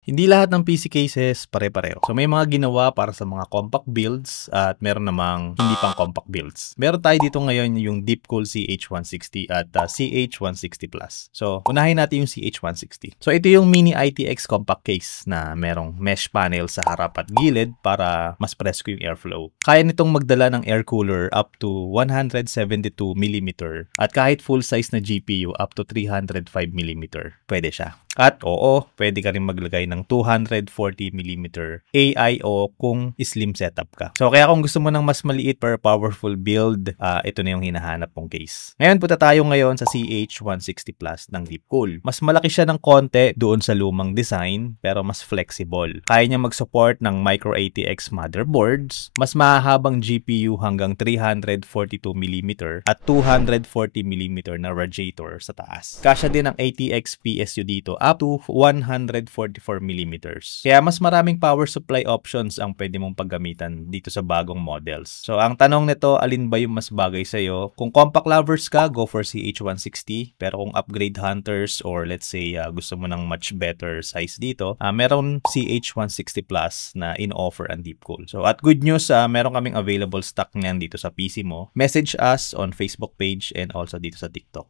Hindi lahat ng PC cases pare-pareho. So may mga ginawa para sa mga compact builds at meron namang hindi pang compact builds. Meron tayo dito ngayon yung Deepcool CH160 at CH160 Plus. So unahin natin yung CH160. So ito yung mini ITX compact case na merong mesh panel sa harap at gilid para mas presko yung airflow. Kaya nitong magdala ng air cooler up to 172mm at kahit full size na GPU up to 305mm. Pwede siya. At oo, pwede ka rin maglagay ng 240mm AIO kung slim setup ka. So kaya kung gusto mo ng mas maliit pero powerful build, ito na yung hinahanap mong case. Ngayon punta tayo ngayon sa CH160 Plus ng Deepcool. Mas malaki siya ng konti doon sa lumang design pero mas flexible. Kaya niya mag-support ng micro ATX motherboards, mas mahahabang GPU hanggang 342mm at 240mm na radiator sa taas. Kasya din ang ATX PSU dito up to 144mm. Kaya mas maraming power supply options ang pwede mong paggamitan dito sa bagong models. So ang tanong nito, alin ba yung mas bagay sa'yo? Kung compact lovers ka, go for CH160. Pero kung upgrade hunters or let's say gusto mo ng much better size dito, meron CH160 Plus na in-offer ang Deepcool. So at good news, meron kaming available stock niyan dito sa PC mo. Message us on Facebook page and also dito sa TikTok.